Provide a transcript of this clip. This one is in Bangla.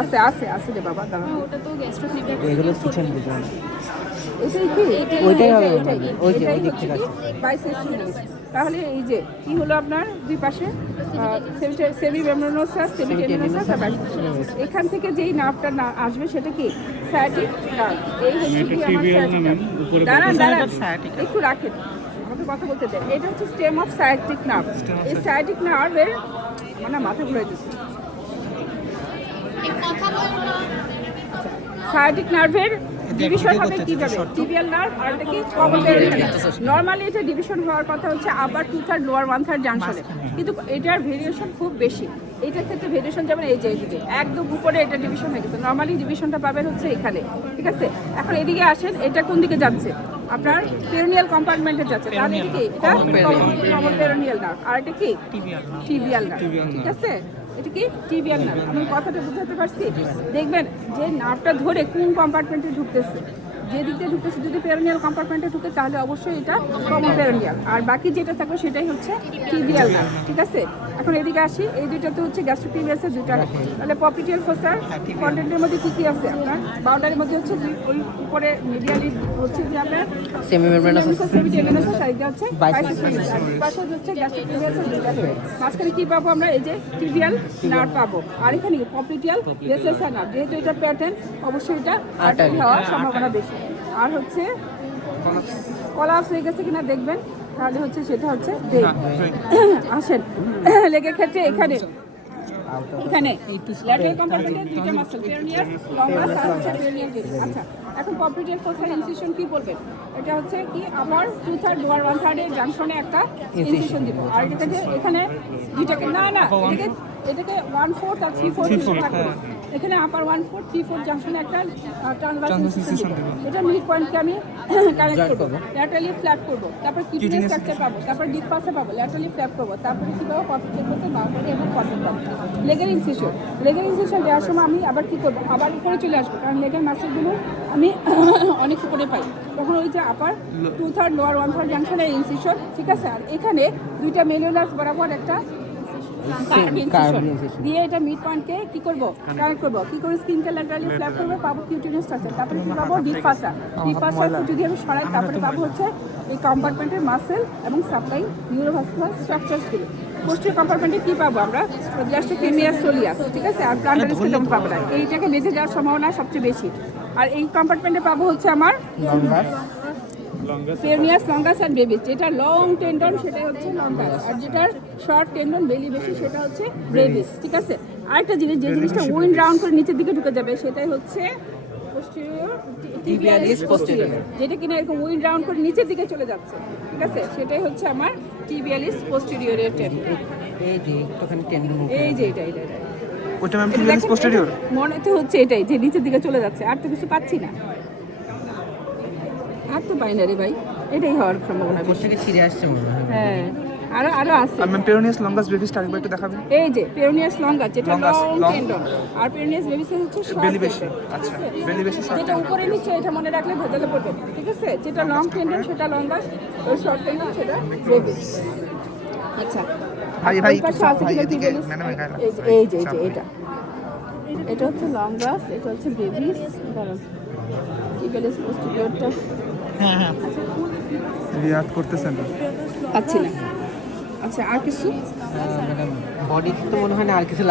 আছে আছে আছে রে বাবা, দাঁড়াও। ওটা তো গ্যাস্ট্রোক্লিভিয়ার এগুলো পিছন দিকে এটাই কি? ওইটাই হবে এটাই ওই যে এটাই ওই দিক হচ্ছে থেকে কি? আছে বাইসেপসিয়ালিস। তাহলে এই যে কি হলো আপনার দুই পাশে সেমিমেমব্রেনোসাস, সেমিটেলিনোসাস আর বাইসেপসিয়ালিস। এখান থেকে যেই নার্ভটা আসবে সেটা কি? Sciatic nerve. এই হচ্ছে কি আমার সায়াটিক নার্ভ। দাঁড়ান দাঁড়ান একটু রাখেন, আমাকে কথা বলতে দেন। এটা হচ্ছে স্টেম অফ সায়াটিক নার্ভ। এই সায়াটিক নার্ভের মানে মাথা ঘুরে দিচ্ছে। সায়াটিক নার্ভের ডিভিশন হবে কিভাবে? টিবিয়াল নার্ভ আর এটা কি কমন পেরিনিয়াল। নরমালি এটা ডিভিশন হওয়ার কথা হচ্ছে আবার 2/3 লোয়ার 1/3 জাংশনে, কিন্তু এটার ভেরিয়েশন খুব বেশি। এইটার ক্ষেত্রে ভেরিয়েশন যেমন এই যে এইদিকে একদম উপরে এটা ডিভিশন হয়ে গেছে। নরমালি ডিভিশনটা পাবেন হচ্ছে এখানে, ঠিক আছে? এখন এদিকে আসেন, এটা কোন দিকে যাচ্ছে? আপনার পেরিনিয়াল কম্পার্টমেন্টে যাচ্ছে। তাহলে এটা কি? এটা কমন পেরিনিয়াল নার্ভ। আর এটা কি? টিবিয়াল নার্ভ, ঠিক আছে? এটা কি? Tibial nerve. আমি কথাটা বুঝাতে পারছি? দেখবেন যে নার্ভটা ধরে কোন কম্পার্টমেন্টে ঢুকতেছে, যে দিক দিয়ে ঢুকতেছে। যদি পেরিনিয়াল কম্পার্টমেন্টে ঢুকে তাহলে অবশ্যই এটা কমন পেরিনিয়াল, আর বাকি যেটা থাকবে সেটাই হচ্ছে টিবিয়াল নার্ভ, ঠিক আছে? এখন এদিকে আসি, এই দুইটাতে হচ্ছে গ্যাস্ট্রোক্লিভিয়াসের দুইটা। তাহলে পপিটিয়াল ফোসার কন্টেন্টের মধ্যে কি কি আছে? আপনার বাউন্ডারির মধ্যে হচ্ছে ওই উপরে মিডিয়ালি হচ্ছে যে আপনার সেমিমেমব্রেনোসাস সেমিটেলিনোসাস, সাইডে হচ্ছে বাইসেপসিয়ালিস, আর পাশে হচ্ছে গ্যাস্ট্রোক্লিভিয়াসের দুইটা। মাঝখানে কি পাবো আমরা? এই যে টিবিয়াল নার্ভ পাবো। আর এখানে পপিটিয়াল ভেসেলস নার্ভ। যেহেতু এটা প্যাটার্ন, অবশ্যই এটা আর্টারি হওয়ার সম্ভাবনা বেশি। আর হচ্ছে কলাপস হয়ে গেছে কিনা দেখবেন, তাহলে হচ্ছে সেটা হচ্ছে আসেন লেগের ক্ষেত্রে এখানে এখানে ল্যাটারাল কম্পার্টমেন্টে দুইটা মাসল, পেরিনিয়াস লঙ্গাস আর হচ্ছে পেরিনিয়াল ডিস্ক। আচ্ছা, এখন পপিটিয়াল ফোসার ইনসিশন কি বলবেন? এটা হচ্ছে কি আবার 2/3 লোয়ার 1/3 এর জাংশনে একটা ইনসিশন দিব। আর এটাকে এখানে দুইটাকে না না এটাকে 1/4 আর 3/4 ভাগ করব। এখানে আপার 1/4 3/4 জাংশনে একটা ট্রান্সভার্স ইনসিশন দিব। এটা মিড পয়েন্টকে আমি কানেক্ট করব, ল্যাটারালি ফ্ল্যাপ করব, তারপর কিডনি স্ট্রাকচার পাবো, তারপর ডিপ পাসে পাবো, ল্যাটারালি ফ্ল্যাপ করব, তারপরে কি পাবো? পপিটিয়াল ফোসার বাউন্ডারি এবং পসেট পাবো। লেগের ইনসিশন দেওয়ার সময় আমি আবার কি করবো? আবার উপরে চলে আসবো, কারণ লেগের মাসেলগুলো আমি অনেক উপরে পাই। তখন ওই যে আপার 2/3 লোয়ার 1/3 জাংশনের ইনসিশন, ঠিক আছে? আর এখানে দুইটা মেলিওলাস বরাবর একটা দিয়ে এটা মিড পয়েন্টকে কি করব? কানেক্ট করব। কি করে? স্কিনকে ল্যাটারালি ফ্ল্যাপ করবে, পাবো কিউটিনিয়াস স্ট্রাকচার। তারপরে কি পাবো? ডিপ ফাসা যদি আমি সরাই, তারপরে পাবো হচ্ছে এই কম্পার্টমেন্টের মাসেল এবং সাপ্লাই নিউরোভাস্কুলার স্ট্রাকচারসগুলো। পোস্টিরিয়র কম্পার্টমেন্টে কি পাবো আমরা? গ্যাস্ট্রোক্লিভিয়াস সোলিয়াস, ঠিক আছে? আর প্লান্টার স্কিলেটন পাবো না, এইটাকে বেঁচে যাওয়ার সম্ভাবনা সবচেয়ে বেশি। আর এই কম্পার্টমেন্টে পাবো হচ্ছে আমার পেরিনিয়াস লঙ্গাস আর বেবিস। যেটা লং টেন্ডন সেটা হচ্ছে লঙ্গাস, আর যেটার শর্ট টেন্ডন বেলি বেশি সেটা হচ্ছে ব্রেভিস, ঠিক আছে? আরেকটা জিনিস, যে জিনিসটা উইন্ড রাউন্ড করে নিচের দিকে ঢুকে যাবে সেটাই হচ্ছে টিবিয়ালিস পোস্টেরিয়র, যেটা কিনা এরকম উইন্ড রাউন্ড করে নিচের দিকে চলে যাচ্ছে, ঠিক আছে? সেটাই হচ্ছে আমার টিবিয়ালিস পোস্টেরিয়রের টেন্ডন। এই যে একটুখানি টেন্ডন এই যে এটা ওটা ম্যাম টিবিয়ালিস পোস্টেরিয়র মনে তো হচ্ছে এটাই, যে নিচের দিকে চলে যাচ্ছে। আর তো কিছু পাচ্ছি না, আর তো পাই না রে ভাই। এটাই হওয়ার সম্ভাবনা বেশি। থেকে ছিঁড়ে আসছে মনে হয়। হ্যাঁ, আরো আছে। ম্যাম পেরিনিয়াস লঙ্গাস ব্রেভিস আরেকবার একটু দেখাবেন। এই যে পেরিনিয়াস লঙ্গাস, যেটা Longus, লং long। টেন্ডন, আর পেরিনিয়াস বেবিস হচ্ছে শর্ট বেলি বেশি। টেন্ডন। আচ্ছা, বেলি বেশি শর্ট যেটা উপরে নিচে এটা মনে রাখলে ভেজালে পড়বে, ঠিক আছে? যেটা লং টেন্ডন সেটা লঙ্গাস, ওই শর্ট টেন্ডন সেটা বেবিস। আচ্ছা, ভাই ওই পাশে আছে ভাই কিনা এদিকে টিবিয়ালিস? ম্যাডাম এখানে এই যে এটা হচ্ছে লঙ্গাস, এটা হচ্ছে বেবিস। দাঁড়ান, টিবিয়ালিস পোস্টেরিয়রটা হ্যাঁ রিয়াক্ট করতেছেন পাচ্ছি না। আচ্ছা, আর কিছু বডি তো মনে হয় না আর কিছু